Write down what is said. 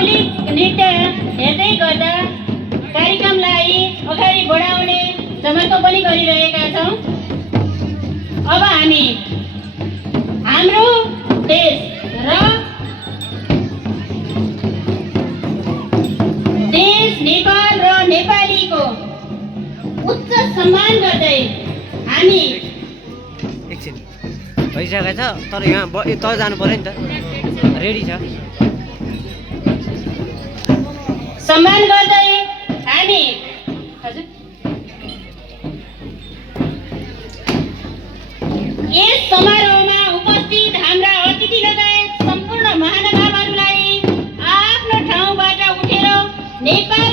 मौलिक नृत्य हेर्दै गर्दा कार्यक्रमलाई अगाडि बढाउने जमर्को पनि गरिरहेका छौँ। अब हामी हाम्रो देश र नेपाल र नेपालीको उच्च सम्मान गर्दै हामी एकछिन भइसकेको छ, तर यहाँ तल जानु पर्यो नि त, रेडी छ। सम्मान गर्दै हामी हजुर यस समारोहमा उपस्थित हाम्रा अतिथि लगायत सम्पूर्ण महानुभावहरूलाई आफ्नो ठाउँबाट उठेर नेपाल